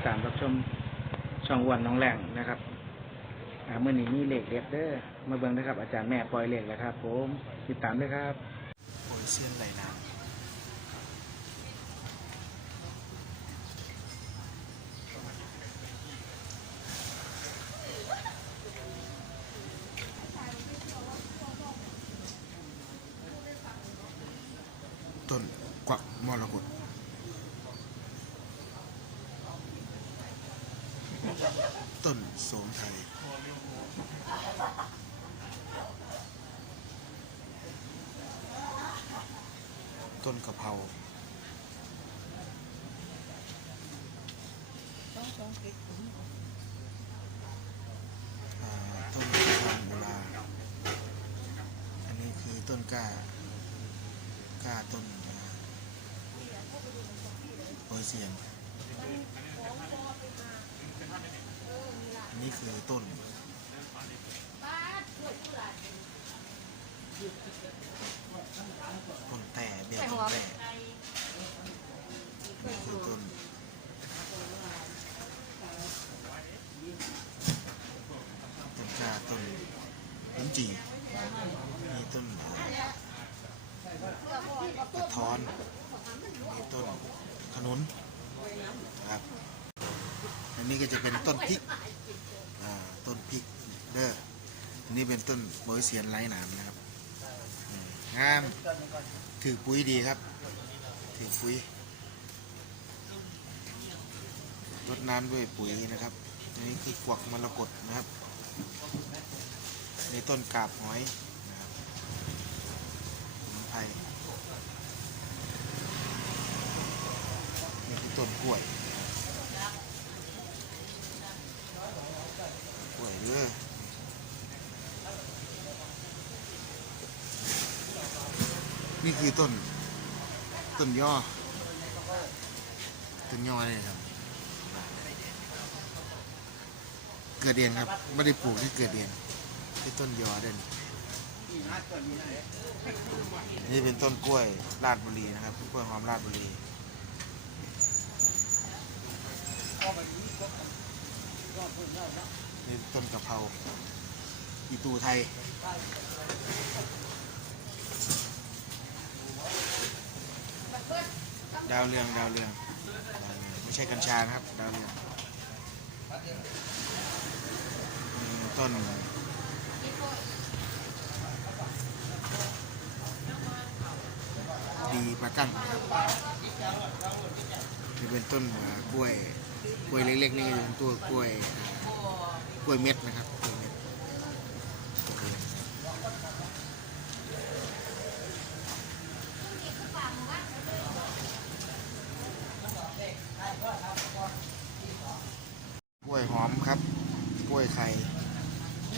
ดตามรับชมช่องอ้วันน้องแหล่งนะครับเมื่อนี้มีเลขเด็ดเด้อมาเบิ่งนะครับ อาจารย์แม่ปล่อยเลขแล้วครับ ผมติดตามด้วยครับโอยเสี้ยนไหลน้ำต้นกวักมรกต ต้นโสมไทย ต้นกะเพราอ่าต้นกะเพราโบราณอันนี้คือต้นกล้ากล้าต้นอ่าโปรยเสียงอัน นี้คือต้น ต้นแต่เบี้ยต้นแต่นี่คือต้นต้นกล้าต้นลิ้นจี่นี่ต้นอ่ากระท้อนนี่ต้นขนุนนะครับอันนี้ก็จะเป็นต้นพริกอ่าต้นพริก เด้ออันนี้เป็นต้นโบยเสียนไร้หนามนะครับงามถือปุ๋ยดีครับ ถือปุ๋ยรดน้ำด้วยปุ๋ยนะครับอันนี้คือกวักมรกตนะครับในต้นกาบหอยนะครับมุนไพรนี่คือต้นกล้วย กล้วยเด้อนี่ คือต้น ต้นย่อ ต้นย่อเลยครับ เกิดเองครับไม่ได้ปลูกที่เกิดเองที่ต้นยอเด่นนี่เป็นต้นกล้วยราชบุรีนะครับกล้วยหอมราชบุรีนี่ต้นกะเพราอีตูไทย ดาวเรืองดาวเรืองไม่ใช่กัญชานะครับ ดาวเรืองต้นดีปลากั้งนะครับเป็นต้นกล้วยกล้วยเล็กๆนี่ก็จะเป็นตัวกล้วยกล้วยเม็ดนะครับก ล้วยเม็ดกล้วยหอมครับ กล้วยไข่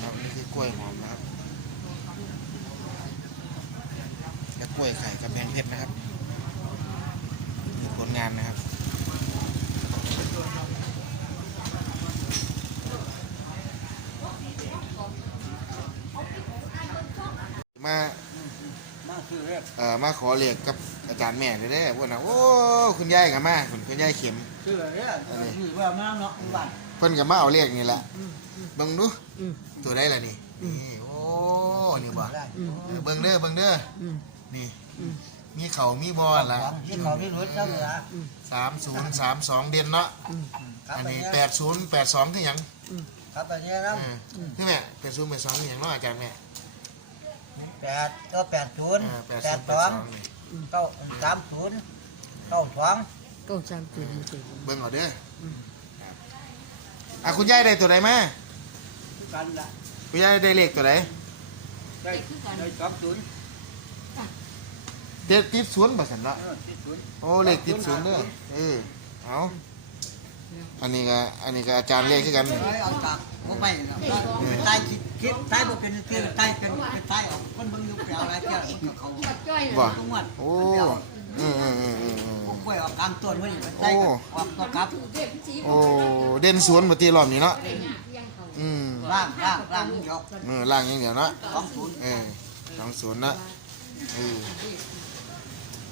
ครับนี่คือกล้วยหอมนะครับและกล้วยไข่กำแพงเพชรนะครับนี่ผลงานนะครับมามาคือเรียกเอ่อมาขอเลขกับอาจารย์แม่เลยเด้อพวกน่ะโอ้ คุณยายกับมาคุณคุณยายเข็มคือเรียกคือว่ามาเนาะบ้านเพิ่นกับมาเอาเลขนี่แหละเบิ่งดูตัวได้ละนี่นี่โอ้นี่บ่เออเบิ่งเด้อเบิ่งเด้ออนี่มีเขามีบอลละที่เขาที่รถเจ้าเหนือสามศูนย์สามสองเด่นเนาะครับอันไปนี้เนี้ยแปดศูนย์แปดสองคือหยังครับไปเนี้ยนะเออคือแม่แปดศูนย์แปดสองคือหยังเนาะอาจารย์แม่แปดก็แปดศูนย์เออแปดแปศูดนย์สแปดองสองนี่เก้าสามศูนย์เก้าสองก็จำเป็นไม่ถูกเบิ่งเอาเด้ออครับ อะคุณยายได้ตัวใดมากันละคุณยายได้เลขตัวใดได้ได้สองศูนย์เด็ดติดศูนย์บ่สันละเออที่ศูนย์โอ้เลขติดศูนย์เด้อเออเอาอันนี้ก็อันนี้ก็อาจารย์เลขคือกันนี่เอาปากผมไม่นะใต้คิดคิดใต้บ่เป็นคือใต้เป็นเป็นใต้ออกคนเบิ่งอยู่แปลอะไรแก่เขาบ่ทุกวันโอ้ อืมอืมอืมอืมอืม กล้วยออกกลางต้นไว้นี่ใต้ออกตัวครับโอ้เด่นศูนย์บ่ตีรอบนี้เนาะอืมล่างล่างล่างยกเออล่างอย่างเดียวเนาะสองศูนย์เออสองศูนนะเออ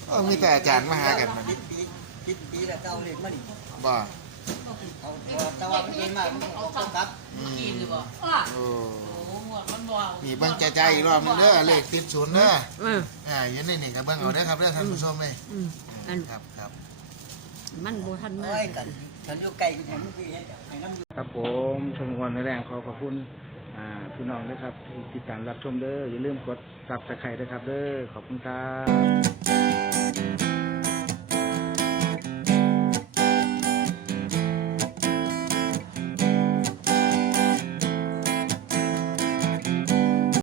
เออมีแต่อาจารย์มาหากันมาคิดปีคิดปีแล้วเจ้าเรียนมาดิบ่เอาแต่ว่ามันเป็นมากมันเอาต้องครับอืมกินหรือเปล่าโอ้ มวดมันบ่เอามีเบิ้งใจใจอีกรอบหนึงเด้อเลขติดศูนย์เด้อเออ อ่าอยู่นี่นี่กับเบิ้งเอาเด้อครับเด้อท่านผู้ชมเลยอืมอัน ครับครับ มันบ่ทันมาโอ้ยกันฉันอยู่ไกลกันมันคือเฮ็ดให้น้ำอยู่ครับผมชมวันแรงขอขอบคุณอ่าพี่น้องด้วยครับที่ติดตามรับชมเด้ออย่าลืมกดซับสไครต์ด้วยครับเด้อขอบคุณครับ